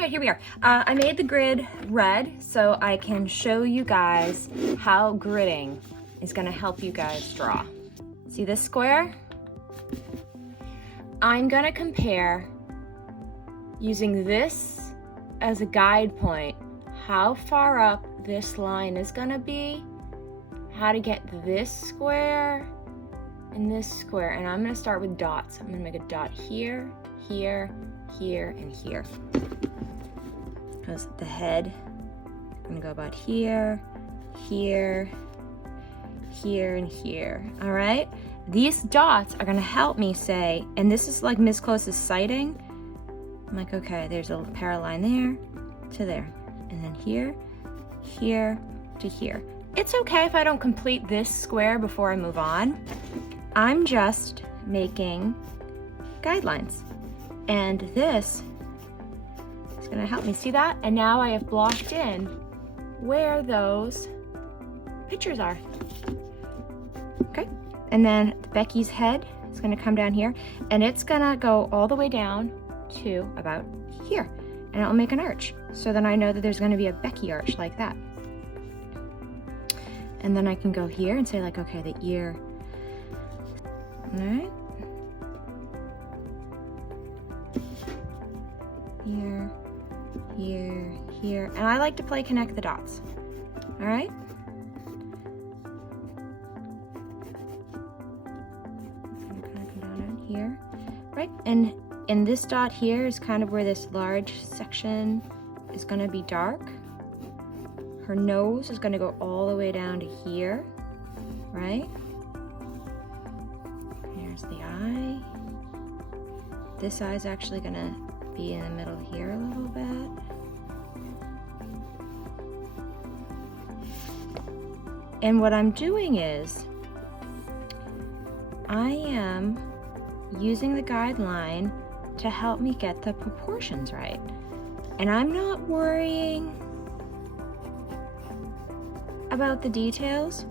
All right, here we are. I made the grid red so I can show you guys how gridding is gonna help you guys draw. See this square? I'm gonna compare using this as a guide point, how far up this line is gonna be, how to get this square and this square. And I'm gonna start with dots. I'm gonna make a dot here, here, here, and here. Because the head, I'm gonna go about here, here, here, and here. All right? These dots are gonna help me say, and this is like Ms. Close's sighting. I'm like, okay, there's a parallel line there to there. And then here, here to here. It's okay if I don't complete this square before I move on. I'm just making guidelines. And this is gonna help me see that. And now I have blocked in where those pictures are. Okay, and then Becky's head is gonna come down here and it's gonna go all the way down to about here. And I'll make an arch. So then I know that there's gonna be a Becky arch like that. And then I can go here and say like, okay, the ear, all right. Here, here, here. And I like to play connect the dots, all right? I'm gonna come down in here, right? And this dot here is kind of where this large section is gonna be dark. Her nose is gonna go all the way down to here, right? Here's the eye. This eye is actually gonna be in the middle here a little bit. And what I'm doing is, I am using the guideline to help me get the proportions right. And I'm not worrying about the details.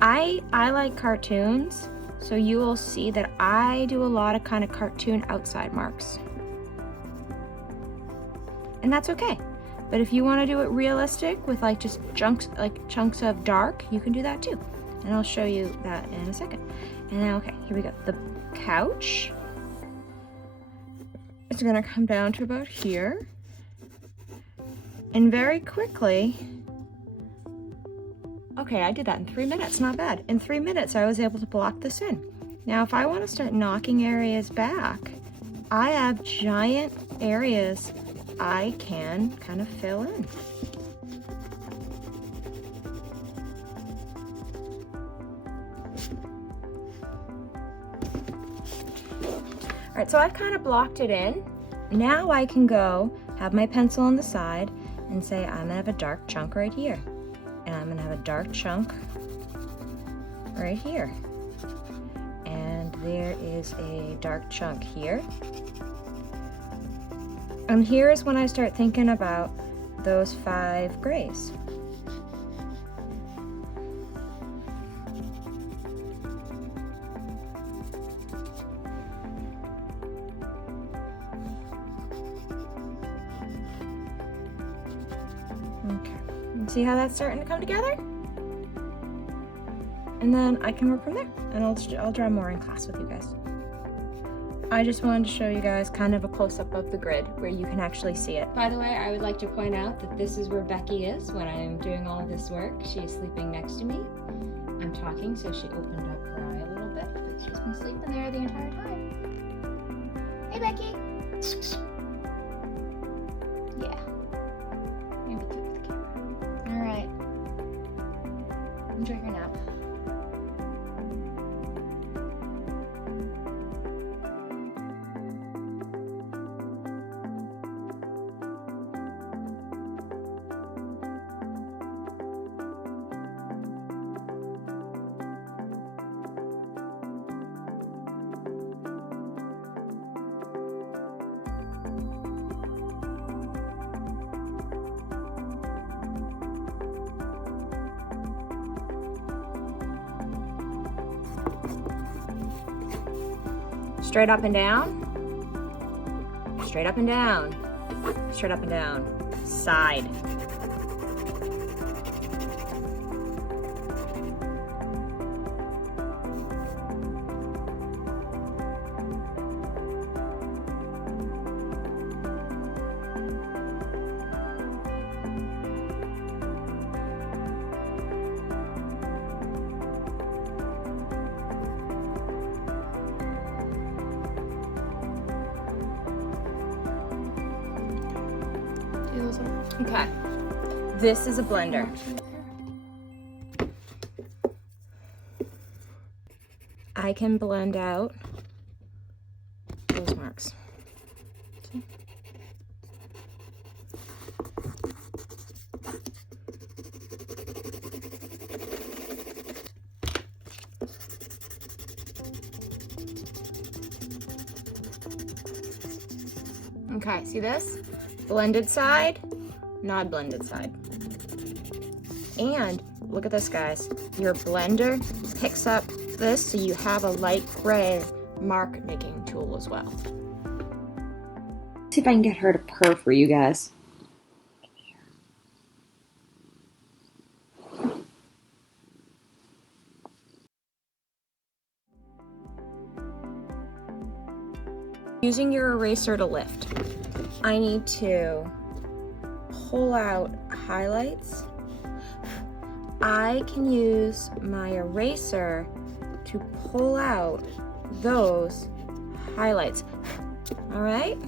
I like cartoons, so you will see that I do a lot of kind of cartoon outside marks. And that's okay. But if you want to do it realistic with like just chunks of dark, you can do that too. And I'll show you that in a second. And now, okay, here we go. The couch is gonna come down to about here. And very quickly, okay, I did that in 3 minutes, not bad. In 3 minutes, I was able to block this in. Now, if I want to start knocking areas back, I have giant areas I can kind of fill in. All right, so I've kind of blocked it in. Now I can go have my pencil on the side and say, I'm gonna have a dark chunk right here. And I'm gonna have a dark chunk right here. And there is a dark chunk here. And here is when I start thinking about those 5 grays. Okay, and see how that's starting to come together? And then I can work from there, and I'll draw more in class with you guys. I just wanted to show you guys kind of a close-up of the grid where you can actually see it. By the way, I would like to point out that this is where Becky is when I'm doing all of this work. She's sleeping next to me. I'm talking, so she opened up her eye a little bit, but she's been sleeping there the entire time. Hey, Becky. Yeah. Maybe through the camera. All right. Enjoy your nap. Straight up and down, straight up and down. Straight up and down. Side. Okay, this is a blender. I can blend out those marks. See? Okay, see this? Blended side, not blended side. And look at this, guys. Your blender picks up this, so you have a light gray mark making tool as well. See if I can get her to purr for you guys. Using your eraser to lift, I need to pull out highlights. I can use my eraser to pull out those highlights. All right?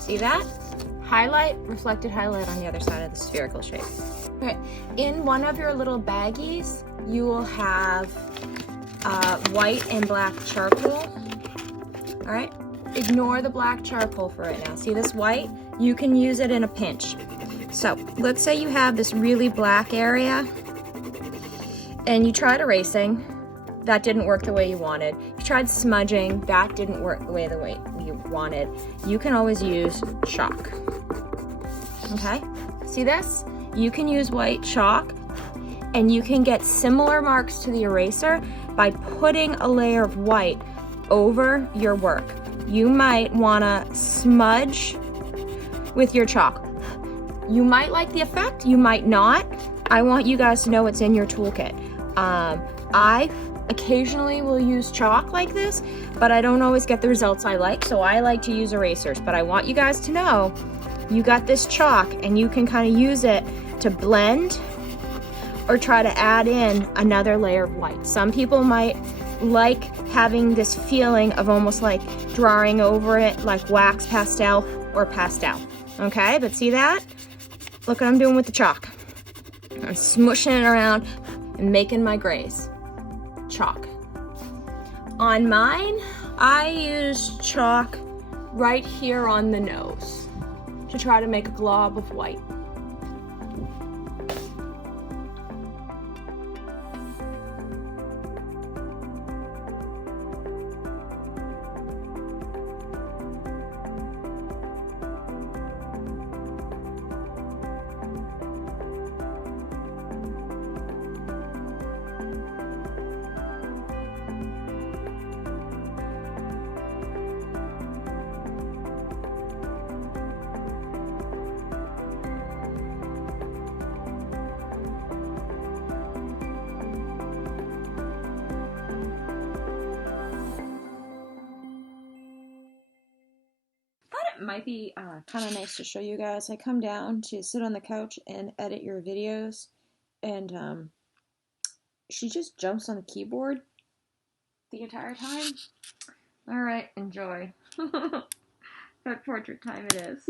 See that? Highlight, reflected highlight on the other side of the spherical shape. Okay, in one of your little baggies, you will have white and black charcoal. All right, ignore the black charcoal for right now. See this white? You can use it in a pinch. So let's say you have this really black area and you tried erasing. That didn't work the way you wanted. You tried smudging, that didn't work the way you wanted. You can always use chalk. Okay, see this? You can use white chalk and you can get similar marks to the eraser by putting a layer of white over your work. You might wanna smudge with your chalk. You might like the effect, you might not. I want you guys to know what's in your toolkit. I occasionally will use chalk like this, but I don't always get the results I like, so I like to use erasers. But I want you guys to know, you got this chalk and you can kind of use it to blend or try to add in another layer of white. Some people might like having this feeling of almost like drawing over it like wax pastel or pastel, okay? But see that? Look what I'm doing with the chalk. I'm smushing it around and making my grays. Chalk. On mine, I use chalk right here on the nose to try to make a glob of white. It might be kind of nice to show you guys. I come down to sit on the couch and edit your videos, and she just jumps on the keyboard the entire time. All right, enjoy. What portrait time it is.